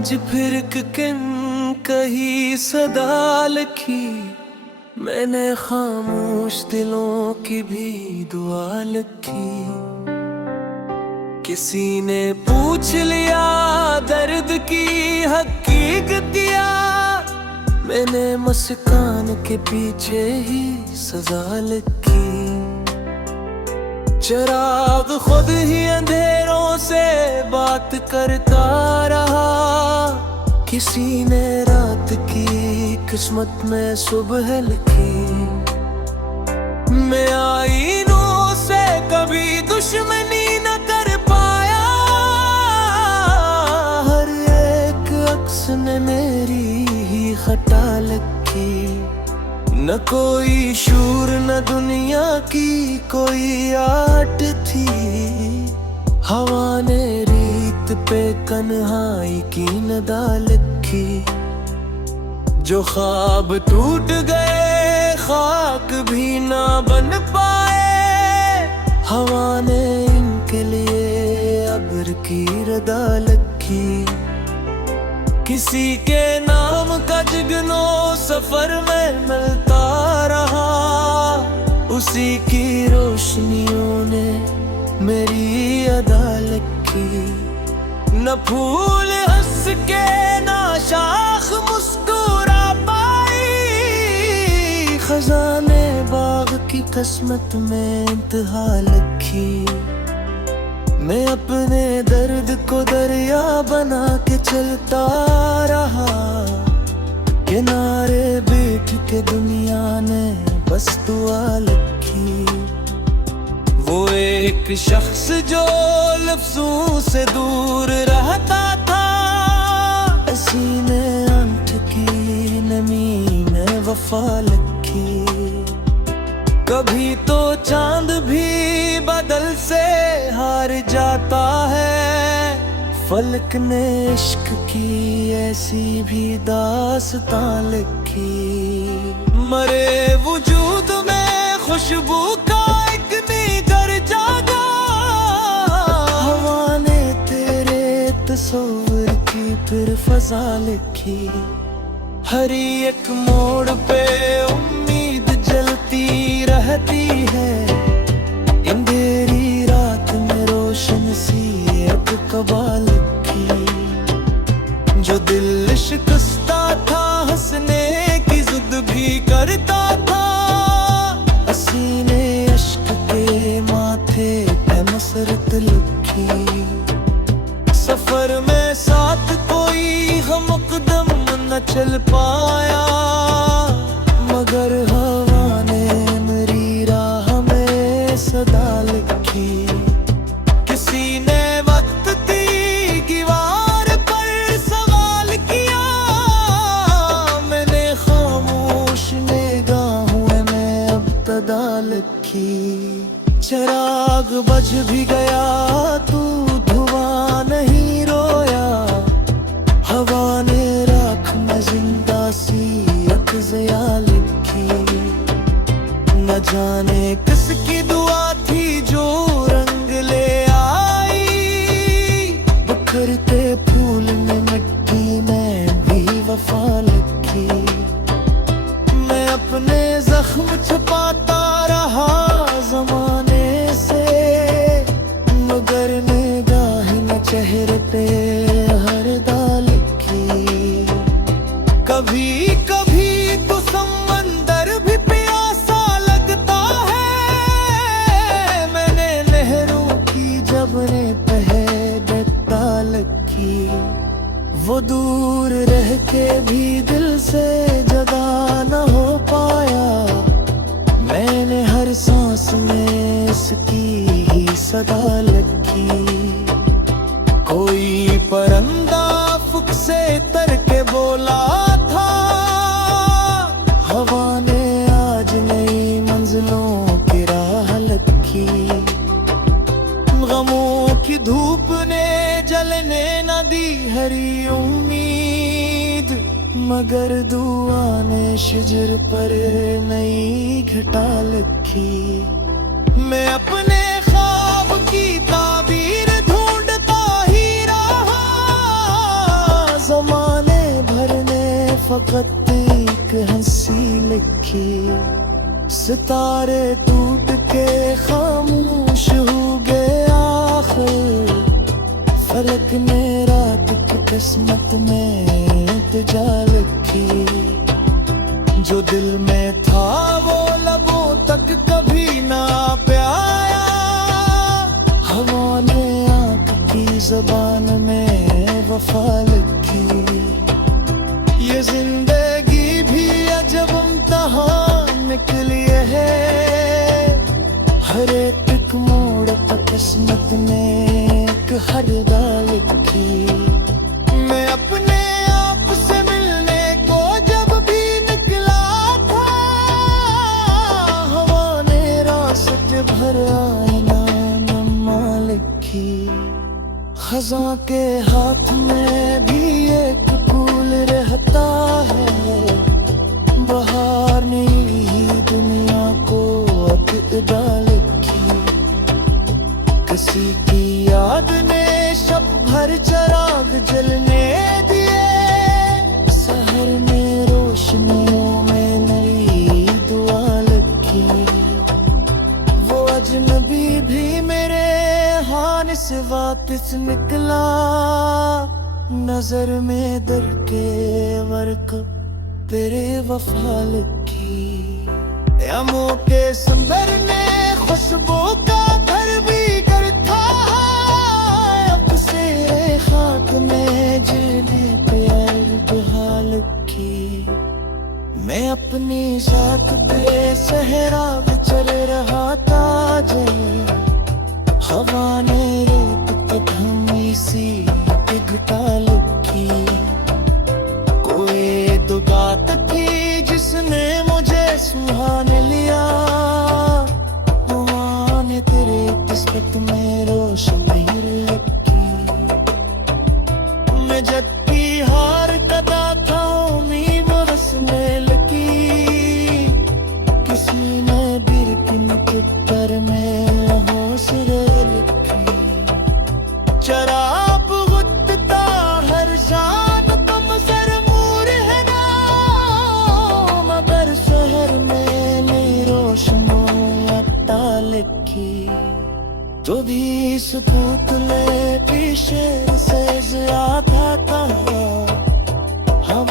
आज फिर किन कही सदा लिखी, मैंने खामोश दिलों की भी दुआ लिखी। किसी ने पूछ लिया दर्द की हकीकतिया, मैंने मुस्कान के पीछे ही सजा लिखी। चिराग खुद ही अंधेरों से बात करता रहा, किसी ने रात की किस्मत में सुबह लिखी। मैं आईनों से कभी दुश्मनी न कर पाया, हर एक अक्स ने मेरी ही खता लिखी। न कोई शूर न दुनिया की कोई आट थी, हवा ने रीत पे कन्हाई की नदा लिखी। जो ख्वाब टूट गए खाक भी ना बन पाए, हवा ने इनके लिए अब्र की रदा लिखी। किसी के नाम का जिगनो सफर में मिलता रहा, उसी की रोशनियों ने मेरी अदा लिखी। न फूल हंस के ना शाख मुस्कुरा पाई, खजाने बाग की किस्मत में इंतहा लिखी। मैं अपने दर्द को दरिया बना के चलता रहा, किनारे बैठ के दुनिया ने बस दुआ लिखी। वो एक शख्स जो लफ्जों से दूर रहता था, सीने अंत की नमी में वफा लिखी। कभी तो चांद भी बदल से हार जाता है, फलक ने इश्क की ऐसी भी दास्तां लिखी। मरे वजूद में खुशबू का एक निगर जागा, हवा ने तेरे तस्वीर की फिर फजा लिखी। हर एक मोड़ पे उम्मीद जलती रहती है, अंधेरी रात में रोशन सी एक कबा लिखी। जो दिल शिकस्ता था हंसने की जिद भी करता था, हसीने अश्क के माथे पे मसरत लिखी। सफर में साथ कोई हमकदम न चल पाया, मगर हवा ने मेरी राह में सदा लिखी। किसी ने वक्त की दीवार पर सवाल किया, मैंने खामोश निगाहों में अब्तदा लिखी। चिराग बज भी गया तू धुआं नहीं रोया, हवा ने राख में जिंदा सी एक ज़िया लिखी। न जाने किसकी दुआ थी जो रंग ले आई, बिखरते फूल में मिट्टी में भी वफा लिखी। मैं अपने जख्म छुपाता रहा ज़माने से, मगर निगाह न चेहरे पे हर दाल लिखी। कभी कभी तो समंदर भी प्यासा लगता है, मैंने लहरों की जब ने पहलता लिखी। वो दूर रह के भी दिल से जदा न हो पाया, मैंने हर सांस में इसकी ही सदा लिखी। कोई परंदा फुक से तर के बोला था, हवा ने आज नई मंजिलों की राह लिखी। गमों की धूप ने जलने न दी हरी उम्मीद, मगर दुआ ने शिजर पर नई घटा लिखी। मैं अपने ख्वाब की ताबीर ढूंढता ही रहा, फकत एक हंसी लिखी। सितारे टूट के खामोश हो गए आखिर, फलक ने रात की किस्मत में इल्तिजा लिखी। जो दिल में था वो लबों तक कभी ना पाया, हवा ने आंख की ज़बान में वफा लिखी। ये जिंदगी भी अजब इम्तिहान निकली है, हर एक मोड़ पर किस्मत ने एक हरदा लिखी। मैं अपने आप से मिलने को जब भी निकला था, हवा ने रास्ते भर आईना नम्मा लिखी। खज़ां के हाथ में भी एक फूल रहता है, बहार ने ही दुनिया को अक़ीदा लिखी। किसी की याद ने शब भर चिराग जलने दिए, सहर ने रोशनियों में नई दुआ लिखी। वो अजनबी भी मेरे हान से वापस निकला, नजर में दर के वर्क तेरे वफा लिखी। यामों के संदर ने खुशबू का घर भी कर था, अब से खाक में जीने प्यार दुहा लिखी। मैं अपनी जात पे सहरा चल रहा था, हवा ने रेत पे थमी सी घटा लिखी। कोई तो बात थी जिसने मुझे सुहाने लिया, हवा ने तेरे किस्मत में रोशनी लिखी। मैं जब की हार कदा था उम्मीद बरसने लगी, किसी ने बिरकिन के पर में हौसले लिखी। शराब गुत्ता हर शाम तुम सर मूर है ना, मगर शहर में रोशनियां लिखी। तो भी सबूत ले पीछे से ज्यादा था हम।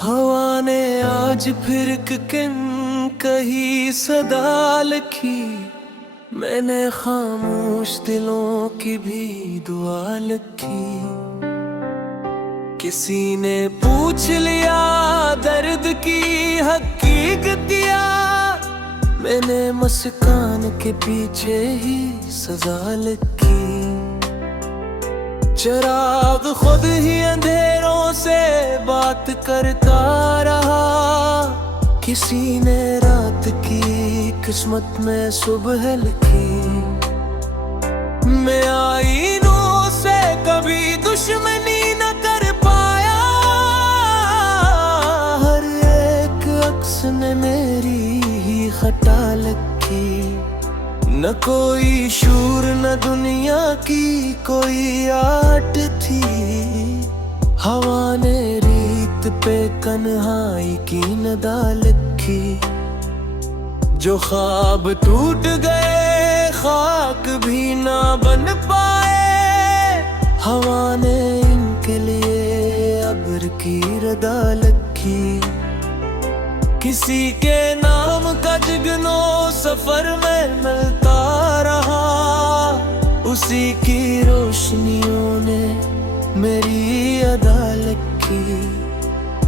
हवा ने आज फिर किन कही सदा लिखी, मैंने खामोश दिलों की भी दुआ लिखी। किसी ने पूछ लिया दर्द की हकीकतिया, मैंने मुस्कान के पीछे ही सजा लिखी। चिराग खुद ही अंधेरों से बात करता रहा, किसी ने रात की किस्मत में सुबह लिखी। मैं आईनों से कभी दुश्मनी न कर पाया, हर एक अक्स ने मेरी ही खता लिखी। न कोई शूर न दुनिया की कोई आट थी, हवा ने रीत पे कन्हाई की नदा लिखी। जो ख्वाब टूट गए खाक भी ना बन पाए, हवा ने इनके लिए अब्र की रदा लिखी। किसी के नाम का जिगनो सफर में मिलता रहा, उसी की रोशनियों ने मेरी अदा लिखी।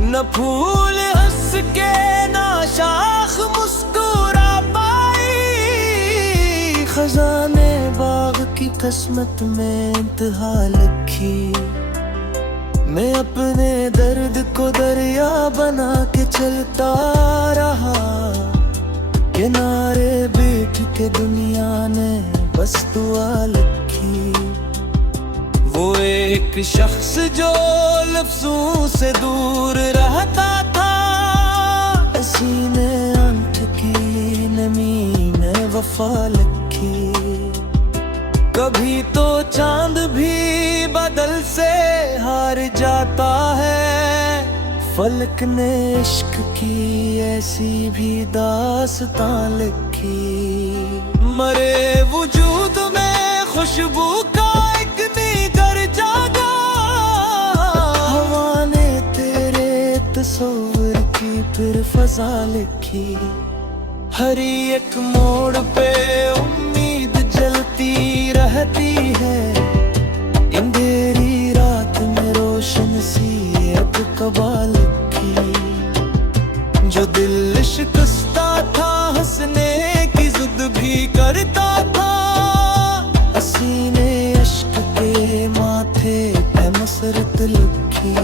न फूल हंस के ना शाख मुस्कुरा पाई, खजाने बाग की किस्मत में इंतहा लिखी। मैं अपने दर्द को दरिया बना के चलता रहा, किनारे बैठ के दुनिया ने बस दुआ लिखी। वो एक शख्स जो लफ्जों से दूर रहता था, सीने अंत की बेवफा लखी। कभी तो चांद भी बदल से हार जाता है, फलक ने इश्क की ऐसी भी दास्तां लिखी। मरे वजूद में खुशबू का एक निगर जागा, हवा ने तेरे तस्वीर की फिर फजा लिखी। हर एक मोड़ पे उम्मीद जलती रहती है, अंधेरी रात में रोशन सी एक कबाल की। जो दिल शिकस्ता था हंसने की जिद भी करता था, हसीने अश्क के माथे पे मसरत लिखी।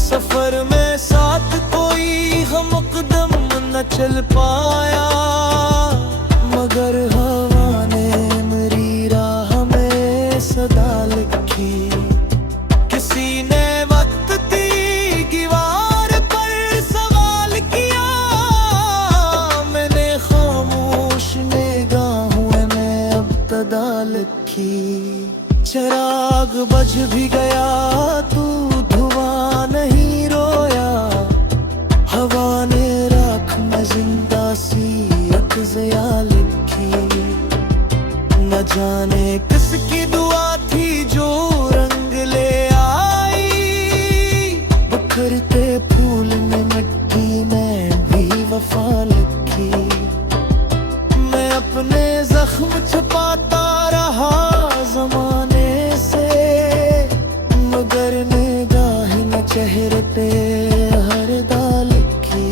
सफर में साथ कोई हमकदम न चल पाया, मगर हवा ने मेरी राह में सदा लिखी। किसी ने वक्त की दीवार पर सवाल किया, मैंने खामोश निगाहों में अब्तदा लिखी। चिराग बुझ भी गया तू धुआं नहीं रोया, हवा ने राख में जिंदा सी एक ज़िया लिखी। न जाने किसकी दुआ थी जो रंग ले आई, बिखरते फूल में मिट्टी में भी वफा लिखी। मैं अपने जख्म छुपाता रहा ज़माने से, मगर निगाह न चेहरे पे हर दाल की।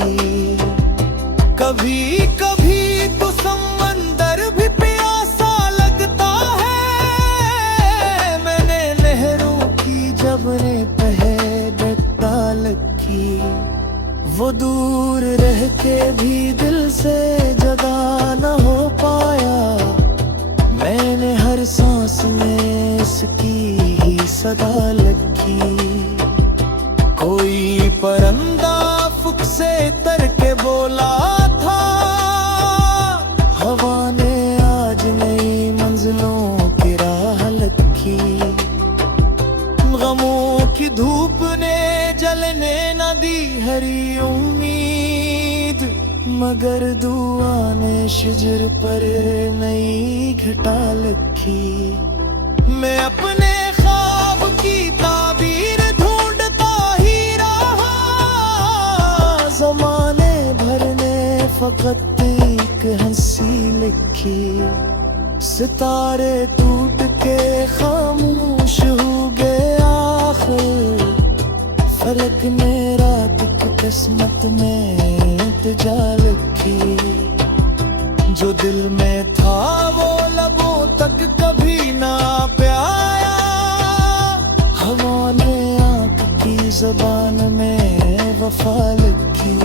कभी कभी तो समंदर भी प्यासा लगता है, मैंने नहरों की जब ने पहले लगी। वो दूर रह के भी दिल से जदा न हो पाया, मैंने हर सांस में इसकी ही सदा लगी। कोई परंदा फुक से तर के बोला था, हवा ने आज नई मंजिलों की राह लगी। गमों की धूप ने जलने न दी हरी उम्मीद, मगर दुआ ने शिजर पर नई घटा लगी। मैं अपने ख्वाब की ताबीर ढूंढता ही रहा, ज़माने भर ने फकत एक हंसी लिखी। सितारे टूट के खामोश हो गए आखिर, फलक ने रात की किस्मत में इल्तिजा लिखी। जो दिल में था वो लबों तक कभी ना पाया, हवा ने आँख की ज़बान में वफा लिखी।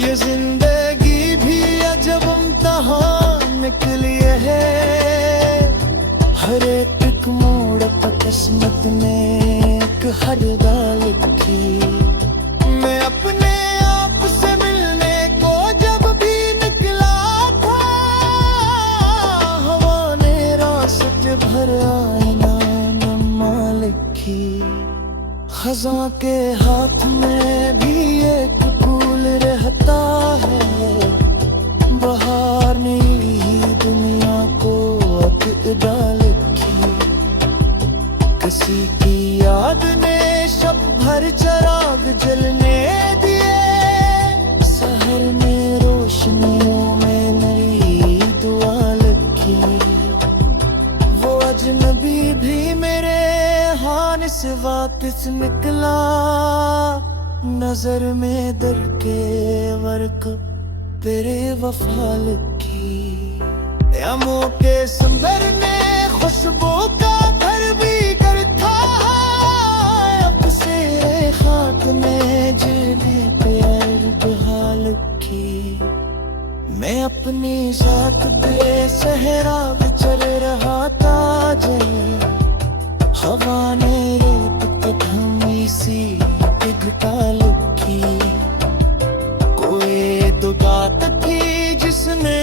ये जिंदगी भी अजब इम्तिहान निकली है, हर एक मोड़ पर किस्मत ने एक हरदा लिखी। मैं अपने आप से मिलने को जब भी निकला था, हवा ने रास्ते भर आईना नम्मा लिखी। खज़ां के हाथ में भी एक फूल रहता है, बहार ने ही दुनिया को अक़दा लिखी। किसी की याद ने शब भर चिराग जलने दिए, सहर ने रोशनियों में नई दुआ लिखी। वो अजनबी भी मेरे हान से वापस निकला, नजर में दर के वर्क तेरे वफा लिखी। यामों के संभरने खुशबू का घर भी करता है, अब से खाक में जीने प्यार बहाल की। मैं अपनी साथ पे सहरा विचर रहा था, जय हवा ने रेत पे थमी सी घटा लिखी। कोई तो बात थी जिसने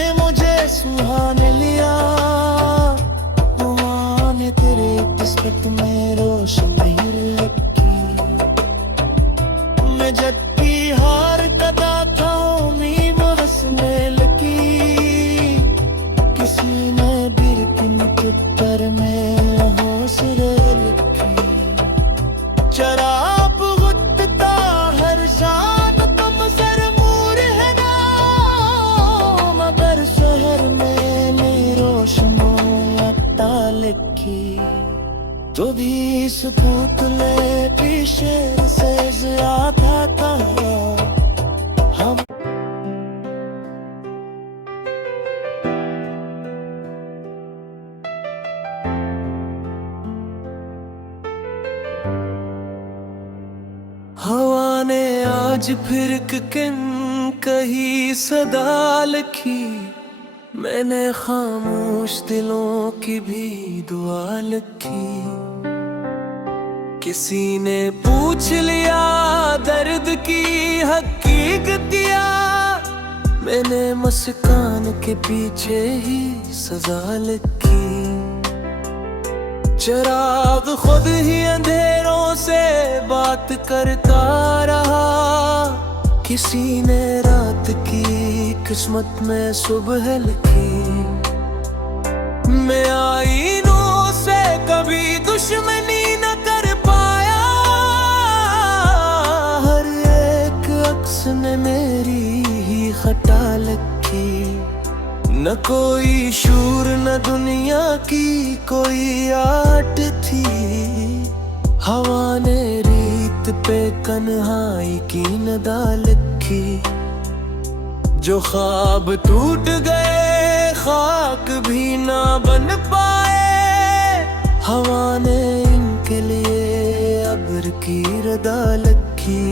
सुहाने लिया। भगवान ने तेरे किस्मत में रोशन नहीं रखी। मैं जब की हार कदा था उम्मीद हंसने लगी। किसी ने बिरकिन पत्थर में हौसले रखी। शराब गुटता हर शाम तुम सर मूर है ना, मगर शहर में नहीं रोशनो अट्टा लिखी। तो भी सबूत ले पीछे से ज्यादा था हम। हवा ने आज फिर किन कही सदा लिखी। मैंने खामोश दिलों की भी दुआ लिखी। किसी ने पूछ लिया दर्द की हकीकतिया। मैंने मुस्कान के पीछे ही सजा लिखी। चिराग खुद ही अंधेरों से बात करता रहा। किसी ने रात की किस्मत में सुबह लिखी। मैं आईनों से कभी दुश्मनी न कर पाया। हर एक अक्स ने मेरी ही खता लिखी। न कोई शूर न दुनिया की कोई आट थी। हवा ने रीत पे कन्हाई की नदा लिखी। जो ख्वाब टूट गए खाक भी ना बन पाए। हवा ने इनके लिए अब्र की रदा लिखी।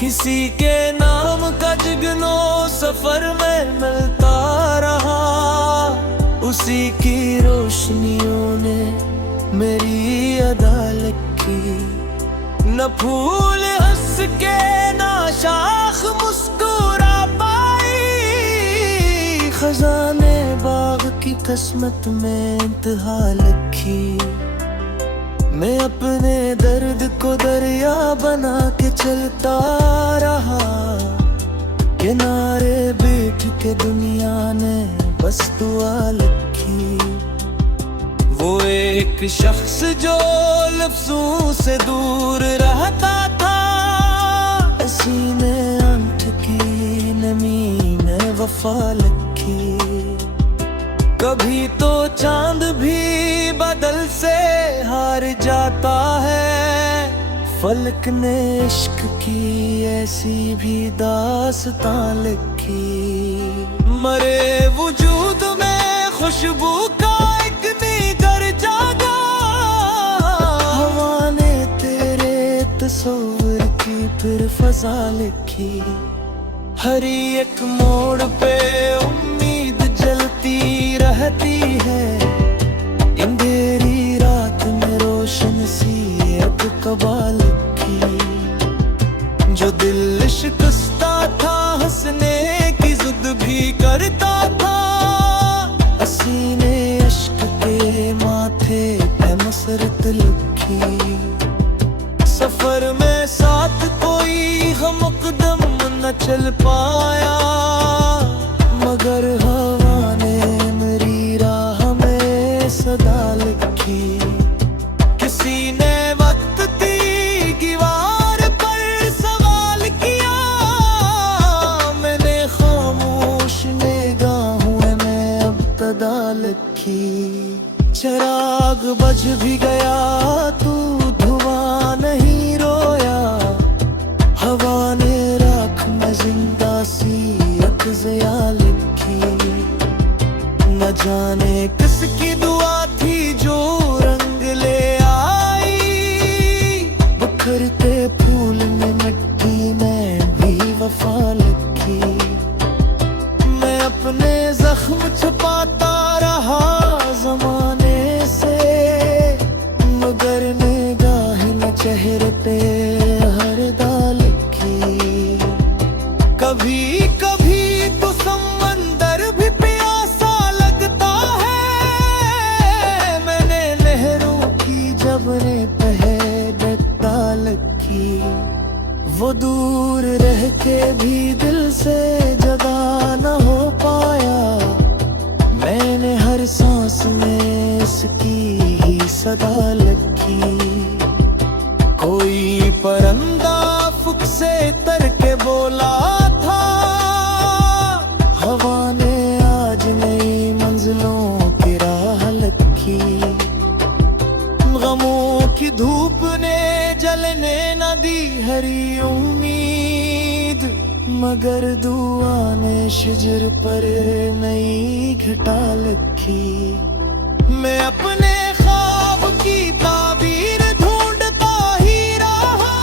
किसी के नाम का जिगनो सफर में मिलता रहा। उसी की रोशनियों ने मेरी अदा लिखी। न फूल हंस के ना शाख मुस्कुरा पाई। खजाने बाग की किस्मत में इंतहा लिखी। मैं अपने दर्द को दरिया बना के चलता रहा। किनारे बैठ के दुनिया ने बस दुआ लिखी। वो एक शख्स जो लफ्जों से दूर रहता था। सीने अंत की नमी में वफा लिखी। कभी तो चांद भी बदल से हार जाता है। फलक ने इश्क की ऐसी भी दास्तां लिखी। मरे वजूद में खुशबू का एक निगर जागा। हवा ने तेरे तस्वीर की फिर फजा लिखी। हर एक मोड़ पे उम्मीद जलती रहती है। अंधेरी रात में रोशन सी एक कबाल की। जो दिल शिकस्ता था हंसने की जिद भी करता था। हसीने अश्क के माथे पे मसरत लिखी। सफर में साथ कोई हमकदम न चल पाया। मगर हवा ने मेरी राह में सदा लिखी। किसी ने वक्त की दीवार पर सवाल किया। मैंने खामोश निगाहों में अब तदा लिखी। चिराग बज भी गया तू धुआं नहीं रोया। हवा ने राख में जिंदा सी एक ज़िया लिखी। न जाने किसकी दुआ थी जो रंग ले आई। बिखरते फूल में मिट्टी में भी वफा लिखी। मैं अपने जख्म छुपाता रहा ज़माने से। मगर निगाह न चेहरे पे हर दाल की। कभी कभी तो समंदर भी वो दूर रह के भी दिल से जुदा न हो पाया। मैंने हर सांस में इसकी ही सदा लिखी। कोई परिंदा फुक से तर के बोला था, हवा ने आज नई मंजिलों की राह लिखी। गमों की धूप ने जलने न दी हरी उम्मीद, मगर दुआ ने शिजर पर नई घटा लिखी। मैं अपने ख्वाब की ताबीर ढूंढता ही रहा,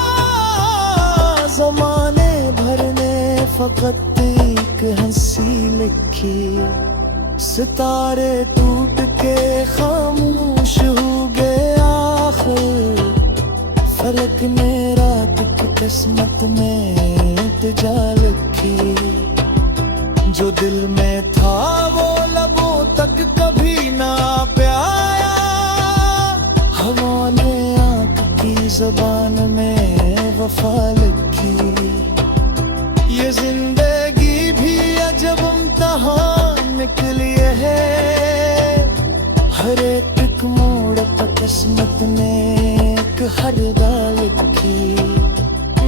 ज़माने भर ने फकत एक हंसी लिखी। सितारे टूट के खामोश हो गए आखिर, फलक ने रात की किस्मत में इंतजा लिखी। जो दिल में था वो लबों तक कभी ना पाया, हवा ने आँख की ज़बान में वफा लिखी। ये जिंदगी भी अजब इम्तिहान निकली है, हर एक मोड़ पर किस्मत ने एक हरदा लिखी।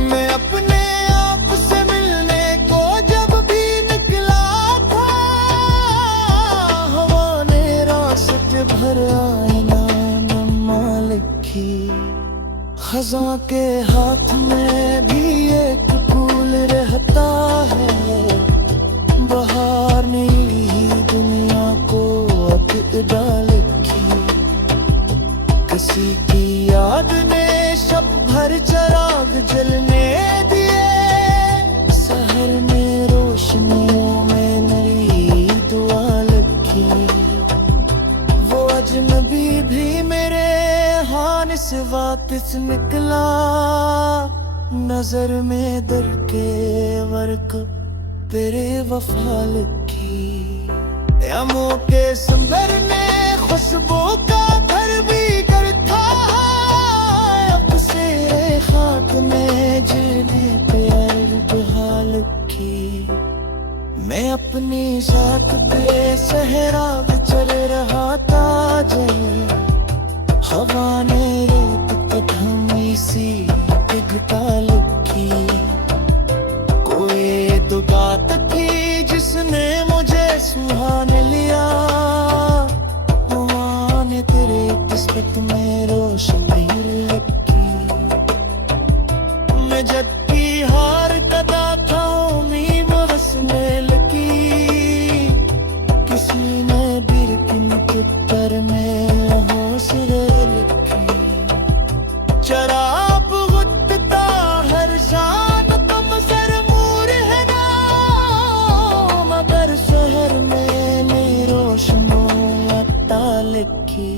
मैं अपने आप से मिलने को जब भी निकला था, हवा ने रास्ते भर आईना नम्मा लिखी। खज़ां के हाथ में भी एक फूल रहता है, बहार ने ही दुनिया को अक़ीदा लिखी। किसी की याद ने शब भर चिराग जलने दिए, सहर ने रोशनियों में नई दुआ लिखी। वो अजनबी भी मेरे हान से वापस निकला, नजर में दर के वर्क तेरे वफा लिखी। यामों के सुंदर ने खुशबू का घर भी करता, अब से खाक में जीने प्यार दुहा लिखी। मैं अपनी साथ पे सहरा विचर रहा था, जय हवा ने रेत पे थमी सी घटा लिखी। कोई तो बात थी जिसने मुझे सुहान लिया, हवा ने तेरे किस्मत में रोशनी लिखी। मैं जब की हार कदा था उम्मीद बरसने लगी, किसी ने दिल की मुकद्दर में हौसले लिखी। शराब घुटता हर शाम तुम सरमूर है ना, मगर शहर में रोशनो अट्टा लिखी।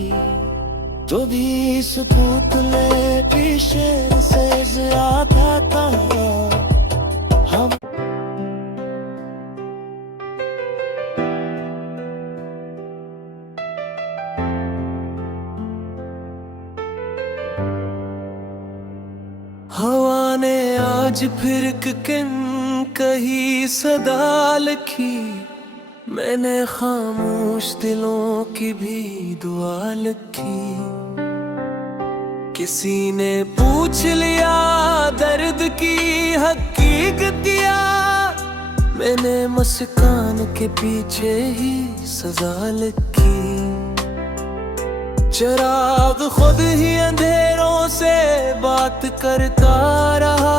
तो भी सबूत ले भी शेर से ज्यादा था हम। हवा ने आज फिर किन कही सदा लिखी, मैंने खामोश दिलों की भी दुआ लिखी। किसी ने पूछ लिया दर्द की हकीकतिया, मैंने मुस्कान के पीछे ही सजा लिखी। चिराग खुद ही अंधेरों से बात करता रहा,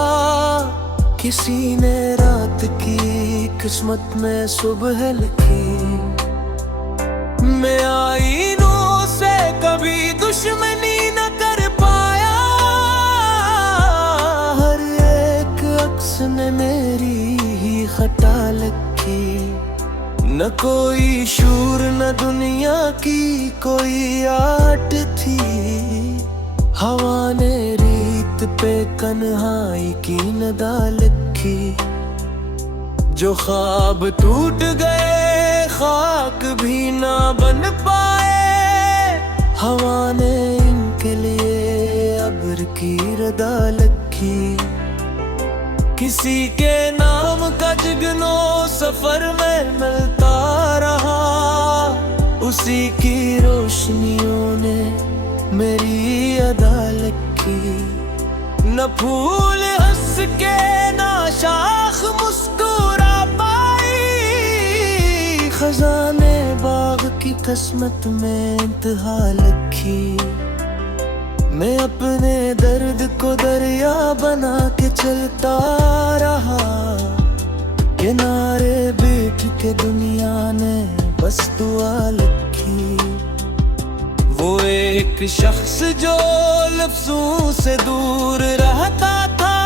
किसी ने रात की किस्मत में सुबह लिखी। मैं आईनों से कभी दुश्मनी न कर पाया, हर एक अक्स ने मेरी ही खता लिखी। न कोई शूर न दुनिया की कोई आट थी, हवा ने रीत पे कन्हाई की नदा लिखी। जो ख्वाब टूट गए खाक भी ना बन पाए, हवा ने इनके लिए अब्र की रदा लिखी। किसी के नाम का जिगनो सफर में मिलता रहा, उसी की रोशनियों ने मेरी अदा लिखी। न फूल हंस के ना शाख मुस्कुरा पाई, खजाने बाग की किस्मत में इंतहा लिखी। मैं अपने दर्द को दरिया बना के चलता रहा, किनारे बैठ के दुनिया ने बस दुआ लिखी। वो एक शख्स जो लफ्जों से दूर रहता था,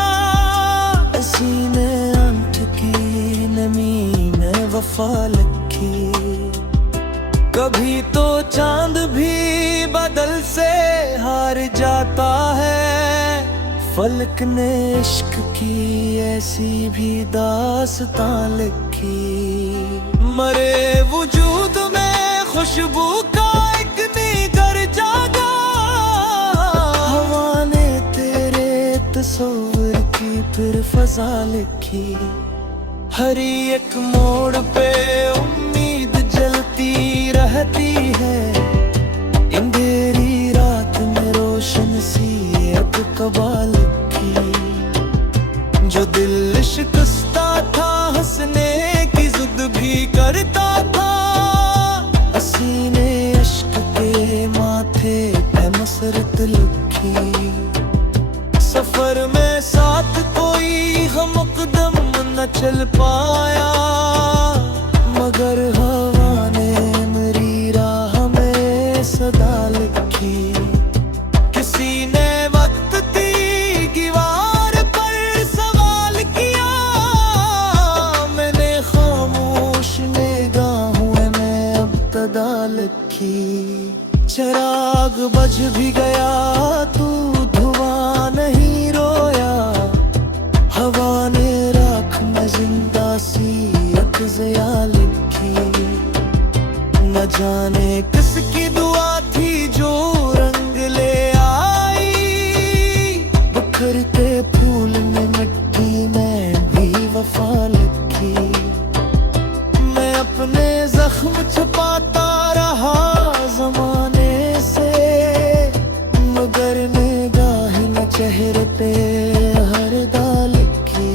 सीने अंठ की नमी में वफा लिखी। कभी तो चांद भी बदल से हार जाता है, फलक ने इश्क की ऐसी भी दास्तां लिखी। मरे वजूद में खुशबू का एक निगर जागा, हवा ने तेरे तस्वीर की फिर फजा लिखी। हर एक मोड़ पे उम्मीद जलती रहती है, अंधेरी रात में रोशन सी एक कबा लिखी। जो दिल शिकस्ता था हंसने की जिद भी करता था, सीने अश्क के माथे पे मसरत लिखी। सफर में साथ कोई हमकदम न चल पाया, मगर हवा ने मेरी राह में सदा लिखी। किसी ने वक्त की दीवार पर सवाल किया, मैंने खामोश निगाहों में अब्तदा लिखी। चिराग बज भी गया तू धुआं नहीं रोया, हवा ने राख में जिंदा सी एक ज़िया लिखी। न जाने किसकी दुआ थी जो रंग ले आई, बिखरते फूल में मिट्टी में भी वफा लिखी। मैं अपने जख्म छुपाता रहा ज़माने से, मगर निगाह न चेहरे पे हर दाल लिखी।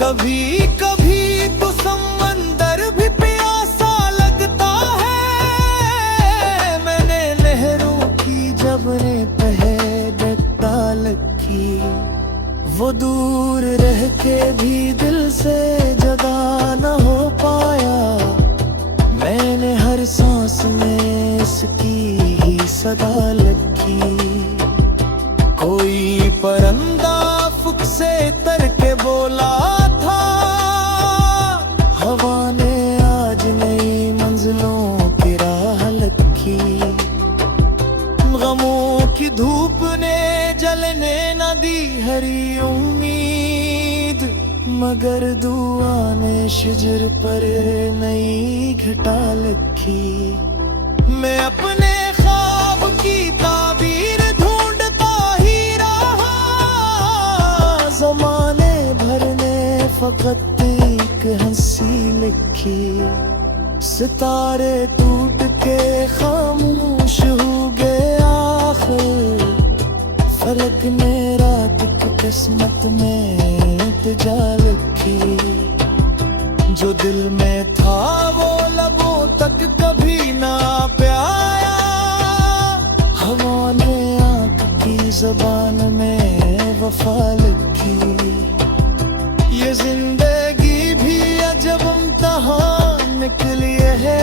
कभी कभी तो समंदर भी प्यासा लगता है, मैंने लहरों की जब ने पहचान लिखी। वो दूर रह के भी दिल से जुदा न हो पाया, मैंने हर सांस में इसकी ही सदा लिखी। कोई परंदा फुक से तर के बोला था, हवा ने आज नई मंजिलों की राह लिखी। गमों की धूप ने जलने न दी हरी उम्मीद, मगर दुआ ने शिजर पर नई घटा लिखी। मैं अपने ख्वाब की ताबीर ढूंढता ही रहा, ज़माने भर ने फकत एक हंसी लिखी। सितारे टूट के खामोश हो गए आखिर, फलक ने रात की किस्मत में इल्तिजा लिखी। जो दिल में था वो लबों तक कभी ना पाया, हवा ने आँख की ज़बान में वफा लिखी। ये जिंदगी भी अजब इम्तिहान निकली है,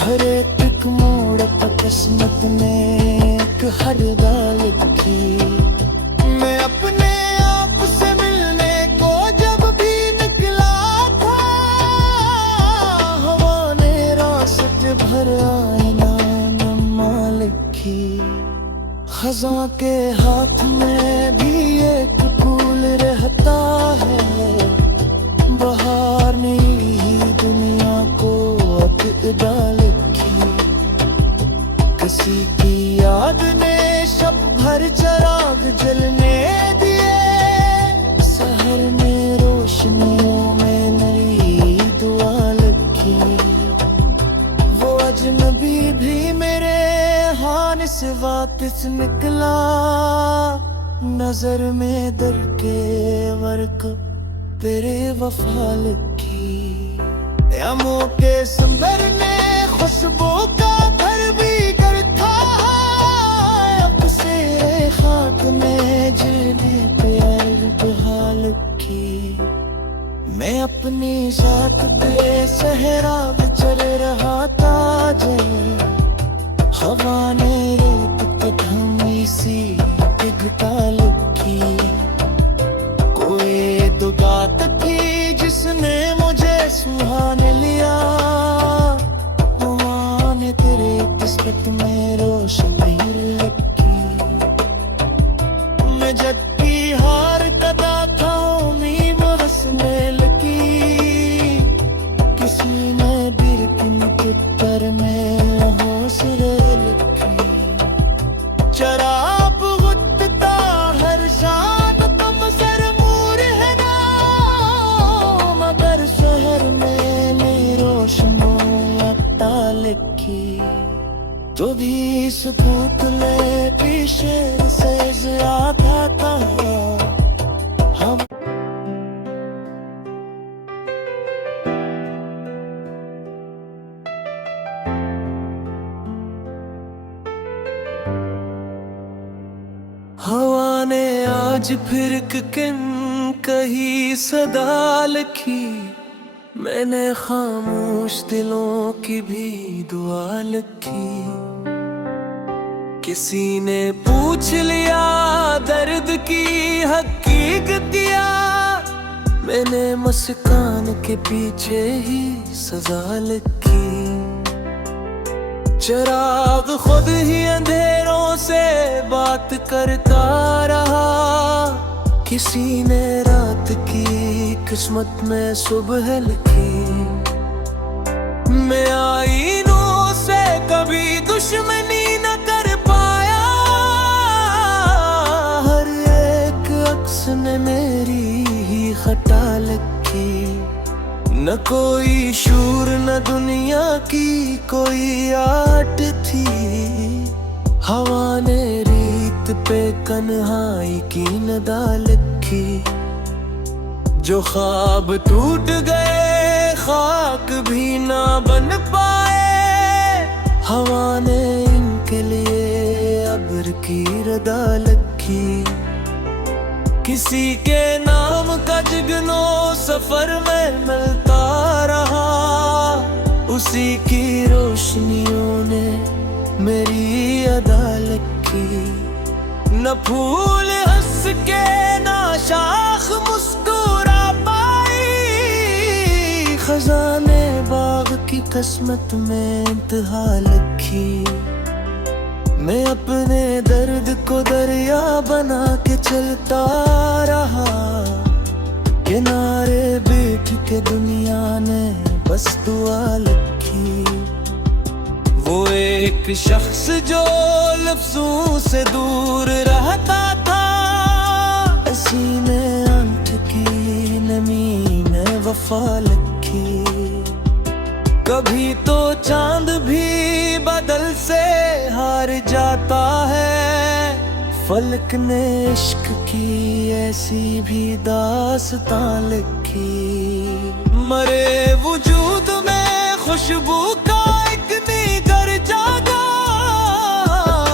हर एक मोड़ पर किस्मत ने एक हरदा लिखी। मैं अपने आप से मिलने को जब भी निकला था, हवा ने रास्ते भर आईना नम्मा लिखी। खज़ां के हाथ में भी एक फूल रहता है, बहार ने ही दुनिया को अक़दा लिखी। किसी की याद ने शब भर चिराग जलने दिए, लफ्ज निकला, नजर में दर के वर्क तेरे वफा लिखी। यामों के संबर ने खुशबू का घर भी कर था, अब से खाक में जीने प्यार बहाल की। मैं अपनी जात पे सहरा विचर रहा था, जय हवा ने रेत पे थमी सी पिघता लिखी। कोई तो बात थी जिसने मुझे सुहाने लिया, हुआ ने तेरे किस्मत में रोशन लिखी। मैं जब की हार कदा था उम्मीद हंसने लगी, किसी ने दिल की पर में हौसले लिखी। शराब गुत्ता हर शान तुम सर मूर है ना, मगर शहर में नहीं रोशनो अट्टा लिखी। तो भी सबूत ले पीछे से ज्यादा था हम। हवा ने आज फिर किन कही सदा लिखी, मैंने खामोश दिलों की भी दुआ लिखी। किसी ने पूछ लिया दर्द की हकीकतिया, मैंने मुस्कान के पीछे ही सजा लिखी। चिराग खुद ही अंधेरों से बात करता रहा, किसी ने रात की किस्मत में सुबह लिखी। मैं आईनों से कभी दुश्मनी न कर पाया, हर एक अक्स ने मेरी ही खता लिखी। न कोई शूर न दुनिया की कोई आट थी, हवा ने रीत पे कन्हाई की नदा लिखी। जो ख्वाब टूट गए खाक भी ना बन पाए, हवा ने इनके लिए अब्र की रदा लिखी। किसी के नाम का जिगनो सफर में मिलता रहा, उसी की रोशनियों ने मेरी अदा लिखी। न फूल हंस के ना शाख मुस्कुरा पाई, खजाने बाग की किस्मत में इंतहा लिखी। मैं अपने दर्द को दरिया बना के चलता रहा, किनारे बैठ के दुनिया ने बस दुआ लिखी। वो एक शख्स जो लफ्जों से दूर रहता था, सीने अंत की नमी ने वफा लिखी। कभी तो चांद भी बदल से हार जाता है, फलक ने इश्क की ऐसी भी दास्तां लिखी। मरे वजूद में खुशबू का एक निगर जागा,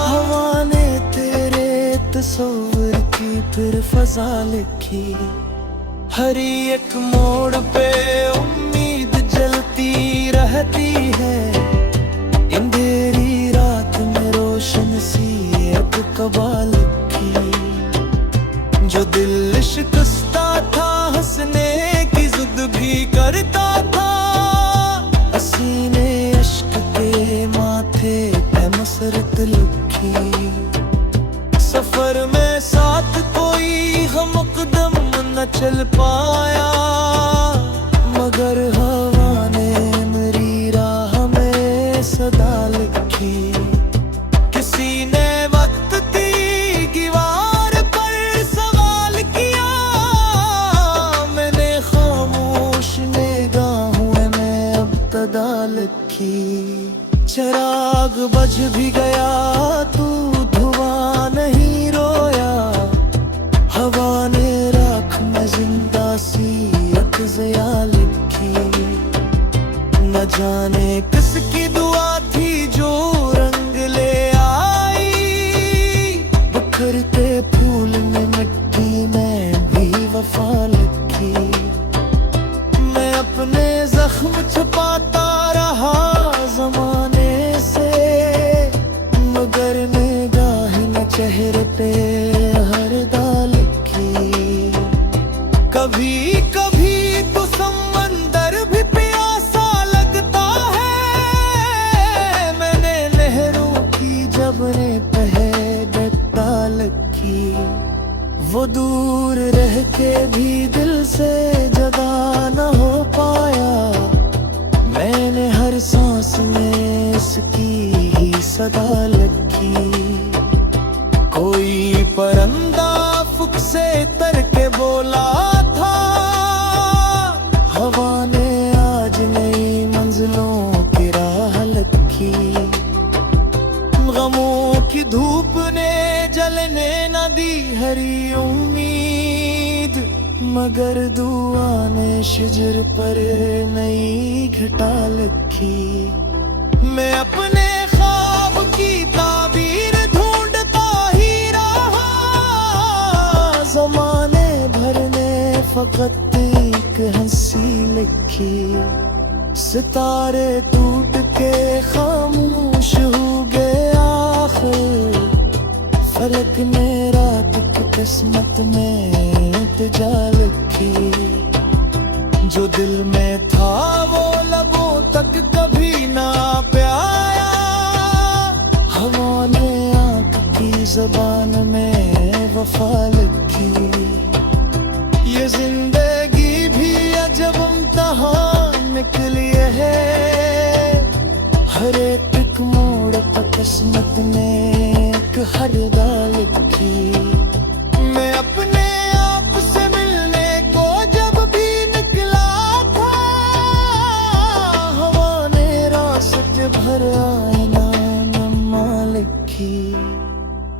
हवा ने तेरे तस्वीर की फिर फजा लिखी। हर एक मोड़ पे उम्मीद जलती रहती है, अंधेरी रात में रोशन सी एक कबाल की। जो दिल शिकस्ता था हंसने की जिद भी करता था, हसीने अश्क के माथे पे मसरत लिखी। सफर में साथ कोई हमकदम न चल पाया, मगर हवा ने मेरी राह में सदा लिखी। किसी ने वक्त की दीवार पर सवाल किया, मैंने खामोश निगाहों में अब तदा लिखी। चिराग बज भी गया तू धुआं या लिखी। न जाने किसकी दुआ थी जो रंग ले आई। बिखरते फूल में मिट्टी में भी वफा लिखी। मैं अपने जख्म छुपाता रहा जमाने से, मगर निगाह न चेहरे पे हर दाल की। कभी कभी तो समंदर भी प्यासा लगता है। मैंने लहरों की जब ने पहचान की। वो दूर रह के भी दिल से जुदा न हो पाया। मैंने हर सांस में इसकी ही सदा लिखी। कोई परिंदा फुक से तर के बोला था, हवा ने आज नई मंजिलों की राह लिखी। गमों की धूप ने जलने न दी हरी उम्मीद, मगर दुआ ने शिजर पर नई घटा लिखी। मैं अपने ख्वाब की ताबीर ढूंढता ही रहा। ज़माने भर ने फकत एक हंसी लिखी। सितारे टूट के खामोश हो गए आखिर। फलक ने रात की किस्मत में इंतजा लिखी। जो दिल में था वो लबों तक कभी ना पाया। हवा ने आँख की ज़बान में वफा लिखी। ये जिंदगी भी अजब इम्तिहान निकली है। हर एक मोड़ पर किस्मत ने एक हरदा लिखी। मैं अपने आप से मिलने को जब भी निकला था, हवा ने रास्ते भर आईना नम्मा लिखी।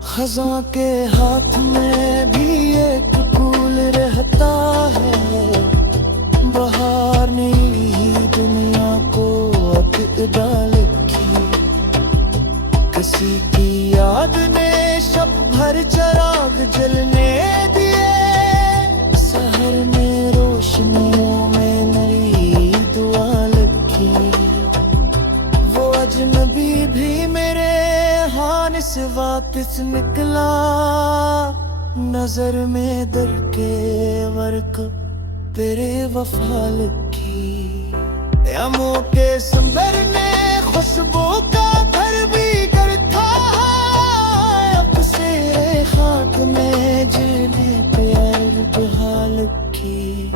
खज़ां के हाथ में भी एक फूल रहता है। बहार ने ही दुनिया को अक़ीदा लिखी। किसी की याद ने शब भर चराग जलने दिए। सहर ने रोशनियों में नई दुआ लिखी। वो अजनबी भी मेरे हान से वापस निकला। नजर में दर के वर्क तेरे वफा लिखी। यामों के संबर ने खुशबू का घर भी करता। अब से खाक में जीने प्यार बहाल की।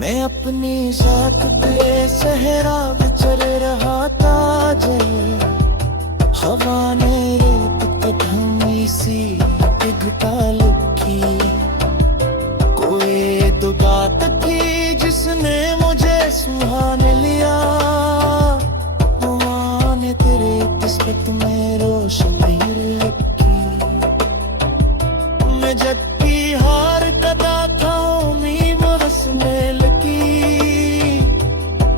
मैं अपनी जात पे सहरा बिचर रहा था। जय हवा ने रेत पे थमी सी घटा लिखी। कोई तो बात थी जिसने मुझे सुहाने लिया। हवा ने तेरे किस्मत में रोशनी लिखी। मैं जब की हार कदा था उम्मीद हंसने लगी।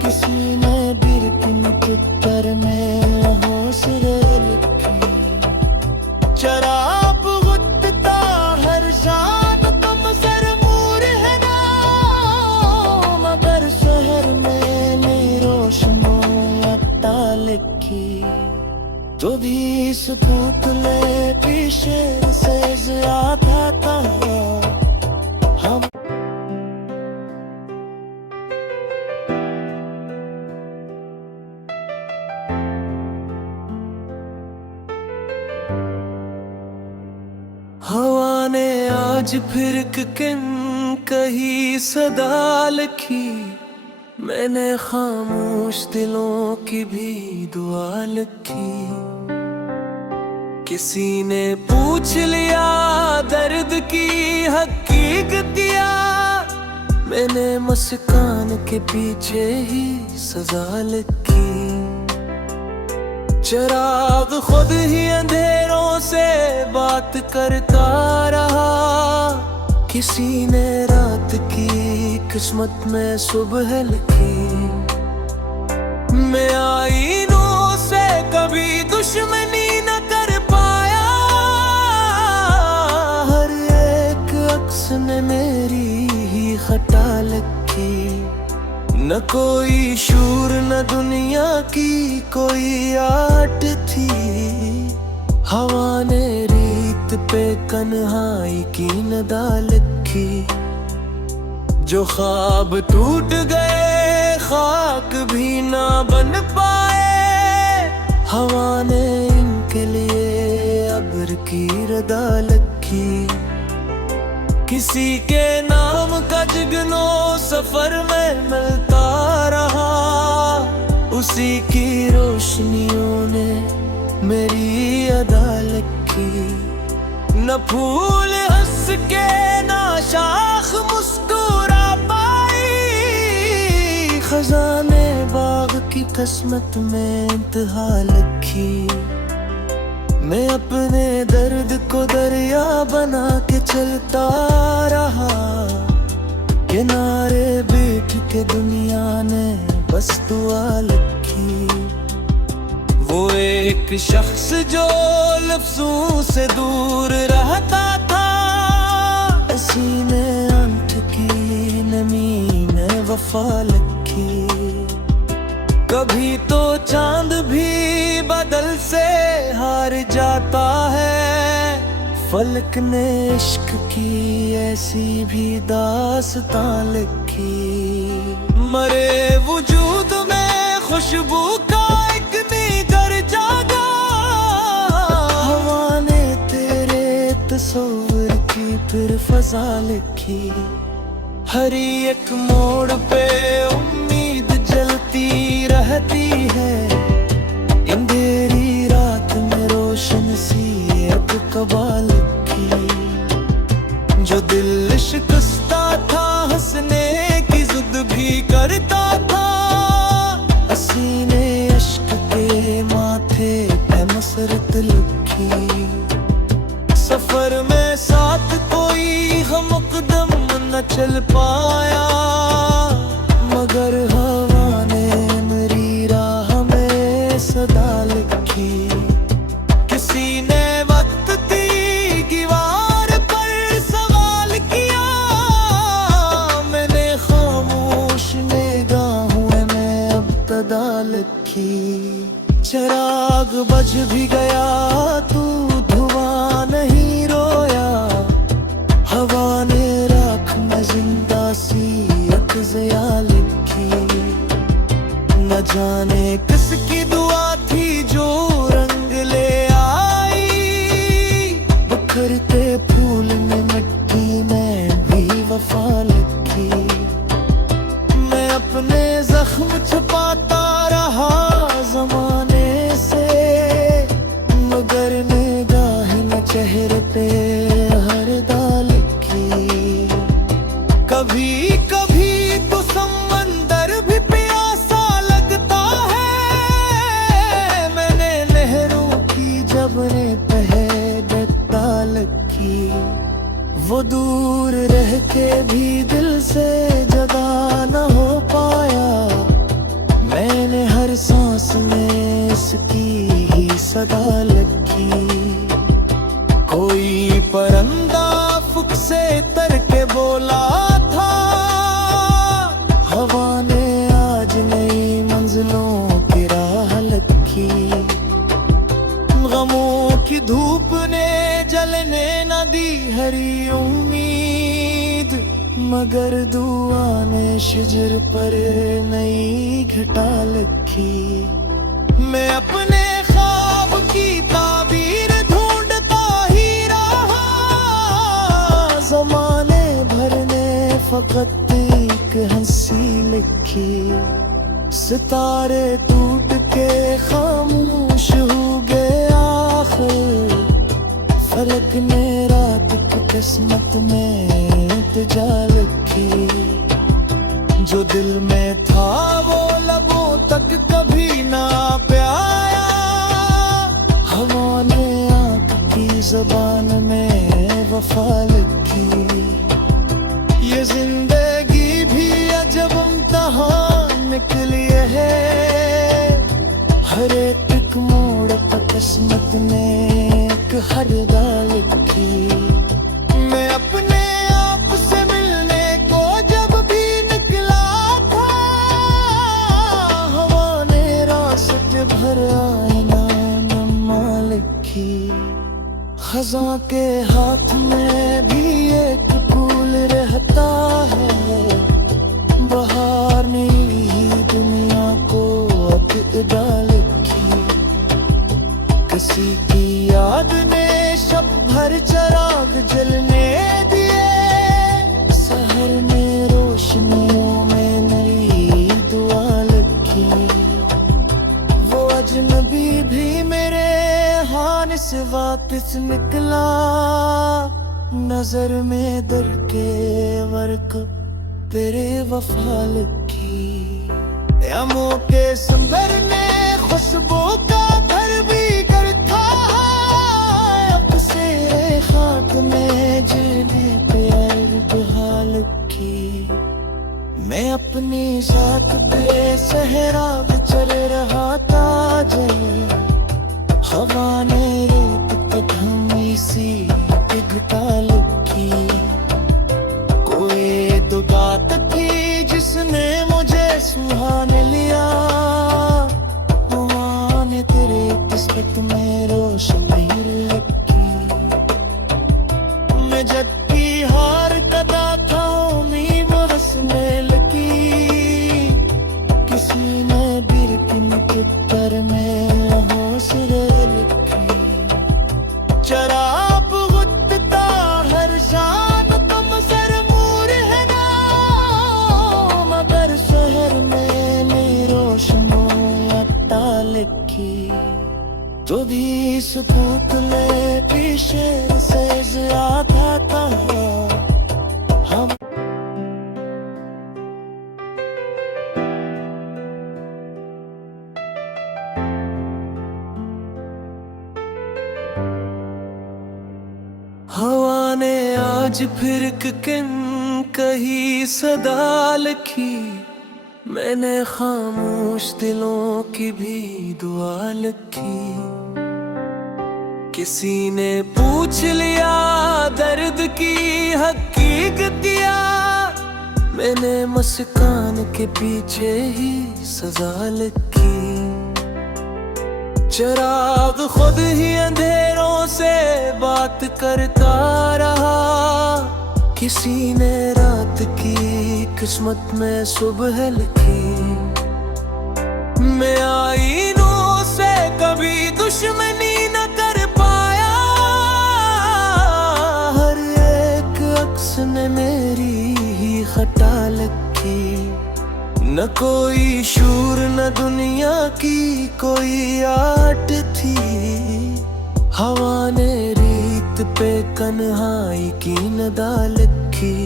किसी ने दिल की पत्थर में हौसले लिखी। शराब गुटता हर शाम तुम सरमूर है ना, मगर शहर में रोशनों अट्टा लिखी। तो भी सबूत ले पीछे से ज्यादा था हम। हवा ने आज फिर किन कही सदा लिखी। मैंने खामोश दिलों की भी दुआ लिखी। किसी ने पूछ लिया दर्द की हकीकतिया। मैंने मुस्कान के पीछे ही सजा लिखी। चिराग खुद ही अंधेरों से बात करता रहा। किसी ने रात की किस्मत में सुबह लिखी। मैं आईनों से कभी दुश्मनी न कर पाया, हर एक अक्स ने मेरी ही खता लिखी। न कोई शूर न दुनिया की कोई आट थी, हवा ने रीत पे कन्हाई की नदा लिखी। जो ख्वाब टूट गए खाक भी ना बन पाए, हवा ने इनके लिए अब्र की रदा लिखी। किसी के नाम का जिगनो सफर में मिलता रहा, उसी की रोशनियों ने मेरी अदा लिखी। न फूल हंस के ना शाख मुस्कुरा पाई, खजाने बाग की किस्मत में इंतहा लिखी। मैं अपने दर्द को दरिया बना के चलता रहा, किनारे बैठ के दुनिया ने बस दुआ लिखी। वो एक शख्स जो लफ्जों से दूर रहता था, सीने अंत की नमी में वफा लिखी। कभी तो चांद भी बदल से हार जाता है, फलक ने इश्क की ऐसी भी दास्तां लिखी। मरे वजूद में खुशबू का एक नीगर जागा, हवा ने तेरे तस्वीर की फिर फजा लिखी। हर एक मोड़ पे उम्मीद जलती रहती है, अंधेरी रात में रोशन सी एक कबाल की। जो दिल शिकस्ता था हंसने की जिद भी करता था, हसीने अश्क के माथे पे मसरत लिखी। सफर में साथ कोई हमकदम न चल पाया, मगर हवा ने मेरी राह में सदा लिखी। किसी ने वक्त की दीवार पर सवाल किया, मैंने खामोश निगाहों में अब्तदा लिखी। चिराग बज भी गया तू धुआं नहीं रोया, हवा ने राख में जिंदा सी एक ज़िया लिखी। न जाने किसकी दुआ थी जो रंग ले आई, बिखरते फूल में मिट्टी में भी वफा लिखी। मैं अपने जख्म छुपाता रहा ज़माने से, मगर निगाह न चेहरे पे हर दाल की। कभी कभी तो समंदर भी प्यासा लगता है, मैंने लहरों की जब ने पहले की। वो दूर रह के भी दिल से जदा न हो पाया, मैंने हर सांस में इसकी ही सदा लिखी। कोई परिंदा फुक से तर के बोला था, हवा ने आज नई मंजिलों की राह लिखी। गमों की धूप ने जलने न दी हरी उम्मीद, मगर दुआ ने शिजर पर नई घटा लिखी। मैं अपने ख्वाब की ताबीर ढूंढता ही रहा, ज़माने भर ने फकत एक हंसी लिखी। सितारे टूट के खामोश हो गए आखिर, फलक ने रात की किस्मत में इल्तिजा लिखी। जो दिल में था वो लबों तक कभी ना पाया, हवा ने आँख की ज़बान में वफा लिखी। ये जिंदगी भी पाने के लिए है। हर एक मोड़ पर किस्मत ने एक हरदा लिखी। मैं अपने आप से मिलने को जब भी निकला था, हवा ने रास्ते भर आईना नम्मा लिखी। खज़ां के हाथ में भी एक फूल रहता है, बहार ने ही दुनिया को अक़दा लिखी। किसी की याद ने शब भर चिराग जलने दिए, सहर ने रोशनियों में नई दुआ लिखी। वो अजनबी भी मेरे हान से वापस निकला, नजर में दर के वर्क तेरे वफा लिखी। यामों के संभरने खुशबू का घर भी करता है, अब से खाक में जीने प्यार दुआ लिखी। मैं अपनी जात पे सहरा विचर रहा था, हवा ने रेत पे थमी सी घटा लिखी। कोई तो बात थी जिसने मुझे सुहाने लिया, हुआ ने तेरे किस्मत में रोशनी रखी। मैं जब की हार कदा था उम्मीद हंसने लगी, किसी ने बिरकिन के पर में हौसले लिखी। शराब गुत्ता हर शान तुम सर मूर है ना, मगर शहर में रोशनो अट्टा लिखी। तो भी सबूत ले पीछे से ज्यादा था हम। हवा ने आज फिर किन कही सदा लिखी, मैंने खामोश दिलों की भी दुआ लिखी। किसी ने पूछ लिया दर्द की हकीकतिया, मैंने मुस्कान के पीछे ही सजा लिखी। चिराग खुद ही अंधेरों से बात करता रहा, किसी ने रात की किस्मत में सुबह लिखी। मैं आईनों से कभी दुश्मनी न कर पाया, हर एक अक्स ने मेरी ही खता लिखी। न कोई शूर न दुनिया की कोई आट थी, हवा ने रीत पे कन्हाई की नदा लिखी।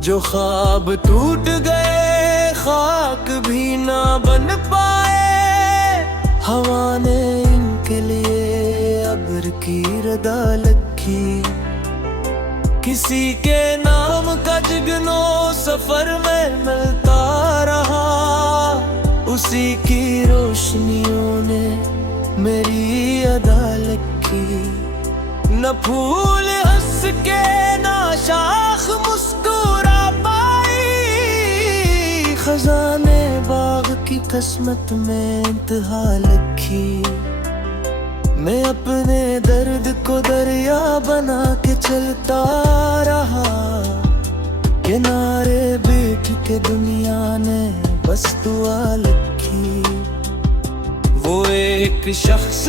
जो ख्वाब टूट गए खाक भी ना बन पाए, हवा ने इनके लिए अब्र की रदा लिखी। किसी के नाम का जिगनो सफर में मिलता रहा, उसी की रोशनियों ने मेरी अदा लिखी। न फूल हंस के ना शाख मुस्कुरा पाई, खजाने बाग की किस्मत में इंतहा लिखी। मैं अपने दर्द को दरिया बना के चलता रहा, किनारे बैठ के दुनिया ने बस दुआ लिखी। वो एक शख्स